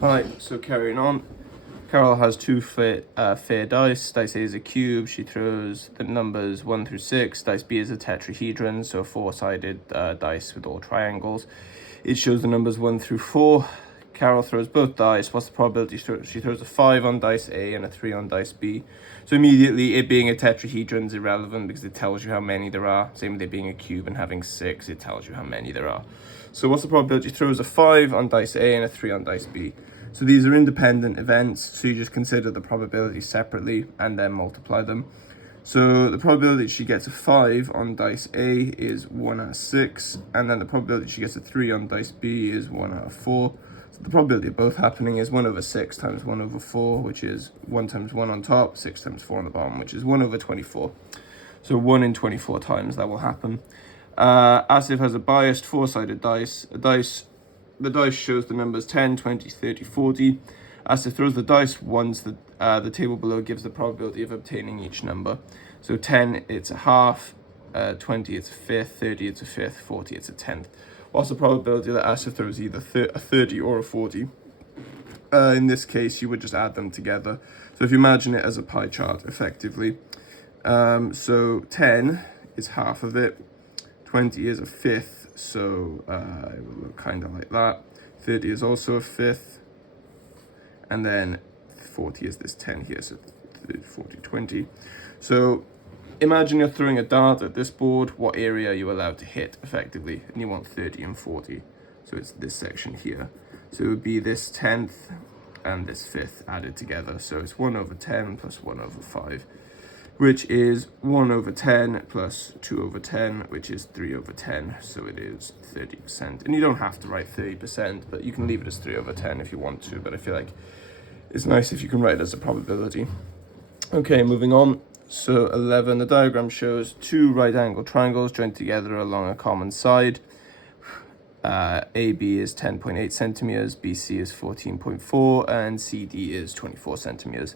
Hi, so carrying on. Carol has two fair dice. Dice A is a cube. She throws the numbers 1 through 6. Dice B is a tetrahedron, so a four-sided dice with all triangles. It shows the numbers 1 through 4. Carol throws both dice. What's the probability? She throws a 5 on dice A and a 3 on dice B. So immediately, it being a tetrahedron is irrelevant because it tells you how many there are. Same with it being a cube and having 6, it tells you how many there are. So what's the probability? She throws a 5 on dice A and a 3 on dice B. So these are independent events, so you just consider the probabilities separately and then multiply them. So the probability she gets a 5 on dice A is 1 out of 6, and then the probability she gets a 3 on dice B is 1 out of 4. So the probability of both happening is 1 over 6 times 1 over 4, which is 1 times 1 on top, 6 times 4 on the bottom, which is 1 over 24. So 1 in 24 times that will happen. Asif has a biased four-sided dice. The dice shows the numbers 10, 20, 30, 40. Asif throws the dice once. The table below gives the probability of obtaining each number. So 10, it's a half. 20, it's a fifth. 30, it's a fifth. 40, it's a tenth. What's the probability that Asif throws either a 30 or a 40? In this case, you would just add them together. So if you imagine it as a pie chart, effectively. So 10 is half of it. 20 is a fifth, so it will look kind of like that. 30 is also a fifth. And then 40 is this 10 here, so 30, 40, 20. So imagine you're throwing a dart at this board. What area are you allowed to hit, effectively? And you want 30 and 40. So it's this section here. So it would be this 10th and this fifth added together. So it's 1 over 10 plus 1 over 5. Which is 1 over 10 plus 2 over 10, which is 3 over 10, so it is 30%. And you don't have to write 30%, but you can leave it as 3 over 10 if you want to, but I feel like it's nice if you can write it as a probability. Okay, moving on. So 11, the diagram shows two right-angled triangles joined together along a common side. AB is 10.8 centimeters, BC is 14.4, and CD is 24 centimeters.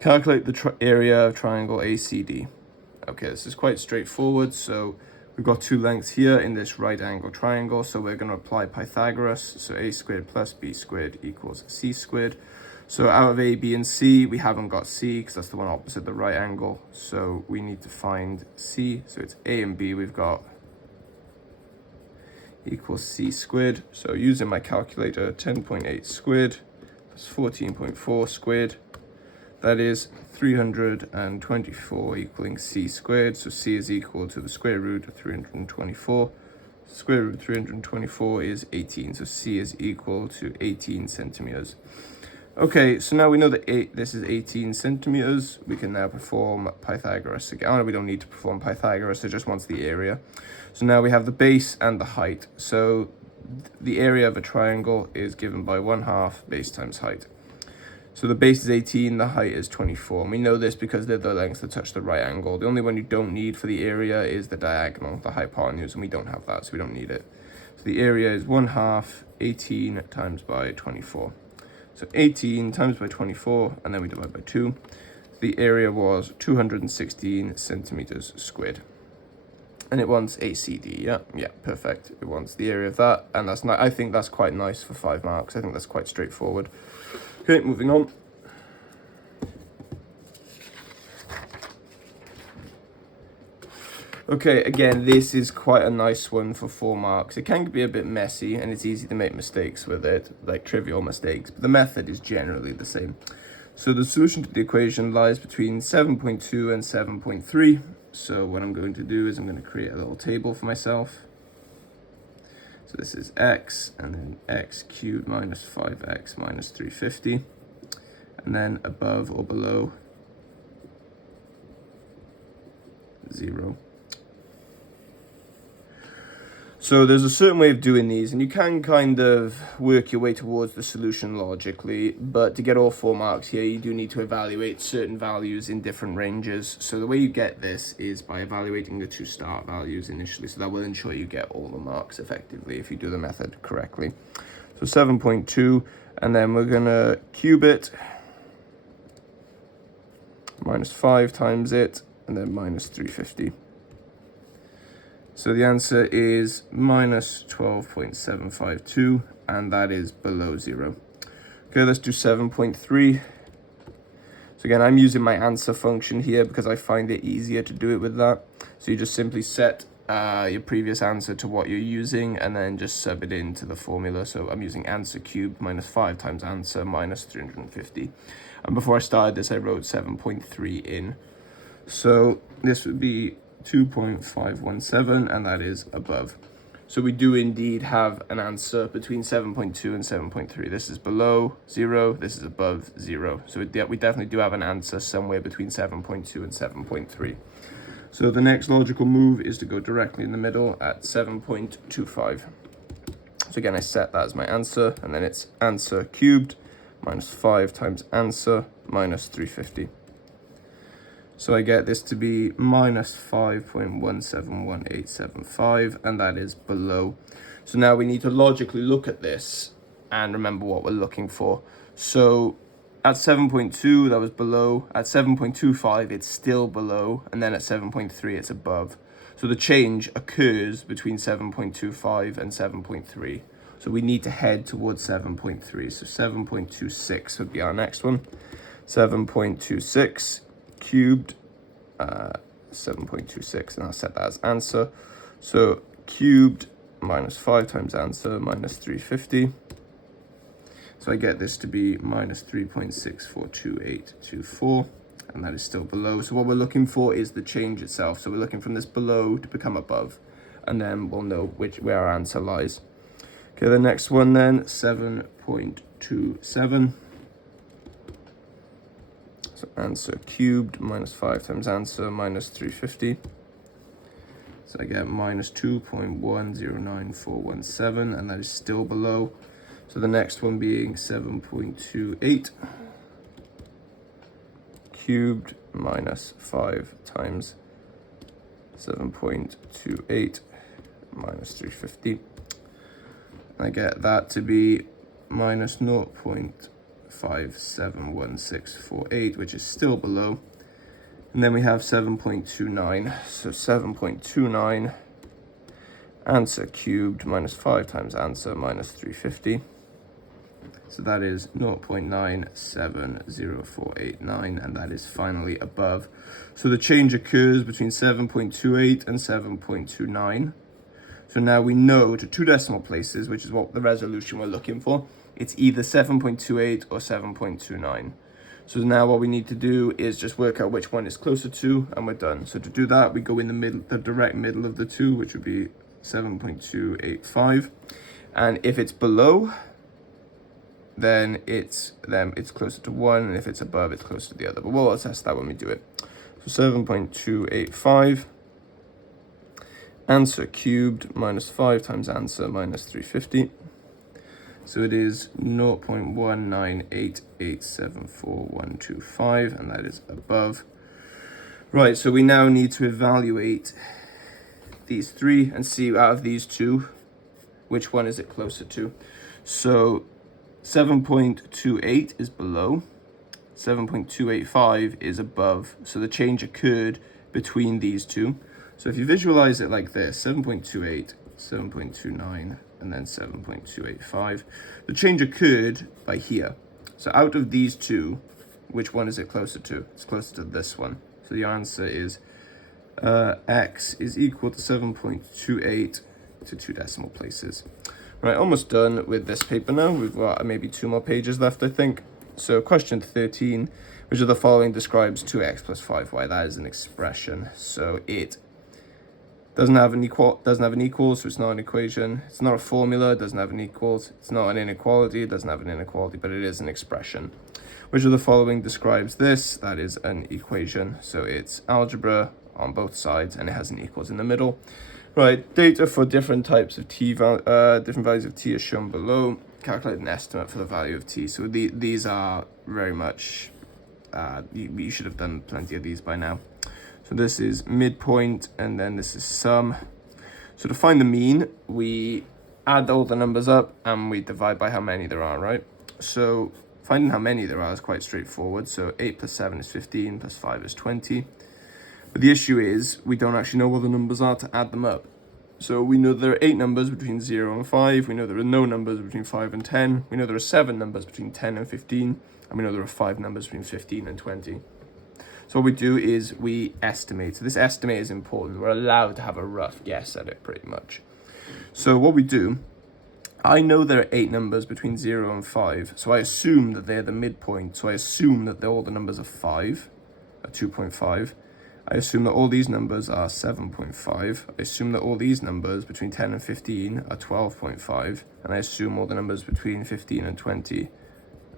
Calculate the area of triangle ACD. Okay, this is quite straightforward. So we've got two lengths here in this right angle triangle. So we're going to apply Pythagoras. So a squared plus b squared equals c squared. So out of a, b, and c, we haven't got c because that's the one opposite the right angle. So we need to find c. So it's a and b we've got equals c squared. So using my calculator, 10.8 squared plus 14.4 squared. That is 324 equaling c squared. So c is equal to the square root of 324. Square root of 324 is 18. So c is equal to 18 centimeters. Okay, so now we know that this is 18 centimeters. We can now perform Pythagoras again. Oh, we don't need to perform Pythagoras. It just wants the area. So now we have the base and the height. So the area of a triangle is given by 1/2 base times height. So the base is 18, the height is 24. And we know this because they're the lengths that touch the right angle. The only one you don't need for the area is the diagonal, the hypotenuse, and we don't have that, so we don't need it. So the area is 1/2 18 times by 24. So 18 times by 24, and then we divide by 2. The area was 216 centimeters squared. And it wants ACD, yeah, perfect. It wants the area of that, and that's I think that's quite nice for 5 marks. I think that's quite straightforward. Okay, moving on. Okay, again, this is quite a nice one for 4 marks. It can be a bit messy, and it's easy to make mistakes with it, like trivial mistakes, but the method is generally the same. So the solution to the equation lies between 7.2 and 7.3. So what I'm going to do is I'm going to create a little table for myself. So this is x, and then x cubed minus 5x minus 350. And then above or below 0. So there's a certain way of doing these, and you can kind of work your way towards the solution logically, but to get all 4 marks here, you do need to evaluate certain values in different ranges. So the way you get this is by evaluating the 2 start values initially, so that will ensure you get all the marks effectively if you do the method correctly. So 7.2, and then we're going to cube it, minus 5 times it, and then minus 350. So the answer is minus 12.752, and that is below 0. Okay, let's do 7.3. So again, I'm using my answer function here because I find it easier to do it with that. So you just simply set your previous answer to what you're using and then just sub it into the formula. So I'm using answer cubed minus 5 times answer minus 350. And before I started this, I wrote 7.3 in. So this would be 2.517, and that is above. So we do indeed have an answer between 7.2 and 7.3. This is below 0, this is above 0. So we definitely do have an answer somewhere between 7.2 and 7.3. So the next logical move is to go directly in the middle at 7.25. So again, I set that as my answer, and then it's answer cubed minus 5 times answer minus 350. So I get this to be minus 5.171875, and that is below. So now we need to logically look at this and remember what we're looking for. So at 7.2, that was below. At 7.25, it's still below. And then at 7.3, it's above. So the change occurs between 7.25 and 7.3. So we need to head towards 7.3. So 7.26 would be our next one. 7.26 cubed, 7.26, and I'll set that as answer. So cubed minus 5 times answer minus 350. So I get this to be minus 3.642824, and that is still below. So what we're looking for is the change itself. So we're looking from this below to become above, and then we'll know where our answer lies. Okay, the next one then, 7.27. So answer cubed minus 5 times answer minus 350. So I get minus 2.109417, and that is still below. So the next one being 7.28 cubed minus 5 times 7.28 minus 350. I get that to be minus 0.571648, which is still below. And then we have 7.29. So 7.29 answer cubed minus 5 times answer minus 350. So that is 0.970489, and that is finally above. So the change occurs between 7.28 and 7.29. So now we know to 2 decimal places, which is what the resolution we're looking for, it's either 7.28 or 7.29. So now what we need to do is just work out which one is closer to, and we're done. So to do that, we go in the middle, the direct middle of the two, which would be 7.285. And if it's below, then it's closer to 1, and if it's above, it's closer to the other. But we'll assess that when we do it. So 7.285. Answer cubed minus 5 times answer minus 350. So it is 0.198874125, and that is above. Right, so we now need to evaluate these three and see out of these two, which one is it closer to. So 7.28 is below, 7.285 is above. So the change occurred between these two. So if you visualize it like this, 7.28, 7.29, and then 7.285, the change occurred by here. So out of these two, which one is it closer to? It's closer to this one. So the answer is x is equal to 7.28 to 2 decimal places. Right, almost done with this paper now. We've got maybe 2 more pages left, I think. So question 13, which of the following describes 2x plus 5y? That is an expression. So it doesn't have an equal, so it's not an equation. It's not a formula, it doesn't have an equals. It's not an inequality, it doesn't have an inequality, but it is an expression. Which of the following describes this? That is an equation. So it's algebra on both sides, and it has an equals in the middle. Right, data for different types of t, different values of t is shown below. Calculate an estimate for the value of t. So these are very much, you should have done plenty of these by now. So this is midpoint, and then this is sum. So to find the mean, we add all the numbers up and we divide by how many there are, right? So finding how many there are is quite straightforward. So 8 plus 7 is 15, plus 5 is 20. But the issue is we don't actually know what the numbers are to add them up. So we know there are 8 numbers between 0 and 5. We know there are no numbers between 5 and 10. We know there are 7 numbers between 10 and 15. And we know there are 5 numbers between 15 and 20. So what we do is we estimate. So this estimate is important. We're allowed to have a rough guess at it pretty much. So what we do, I know there are 8 numbers between 0 and 5. So I assume that they're the midpoint. So I assume that all the numbers are 5, are 2.5. I assume that all these numbers are 7.5. I assume that all these numbers between 10 and 15 are 12.5. And I assume all the numbers between 15 and 20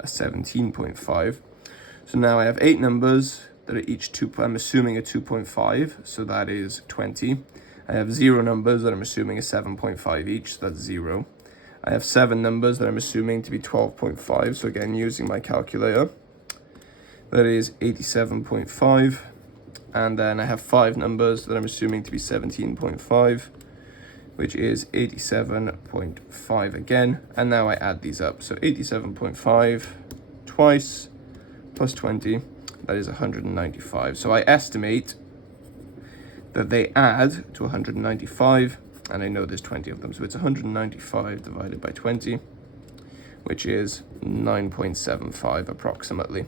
are 17.5. So now I have 8 numbers that are each I'm assuming are 2.5, so that is 20. I have 0 numbers that I'm assuming are 7.5 each, so that's 0. I have 7 numbers that I'm assuming to be 12.5, so again, using my calculator, that is 87.5. And then I have 5 numbers that I'm assuming to be 17.5, which is 87.5 again. And now I add these up. So 87.5 twice plus 20, that is 195. So I estimate that they add to 195, and I know there's 20 of them. So it's 195 divided by 20, which is 9.75 approximately.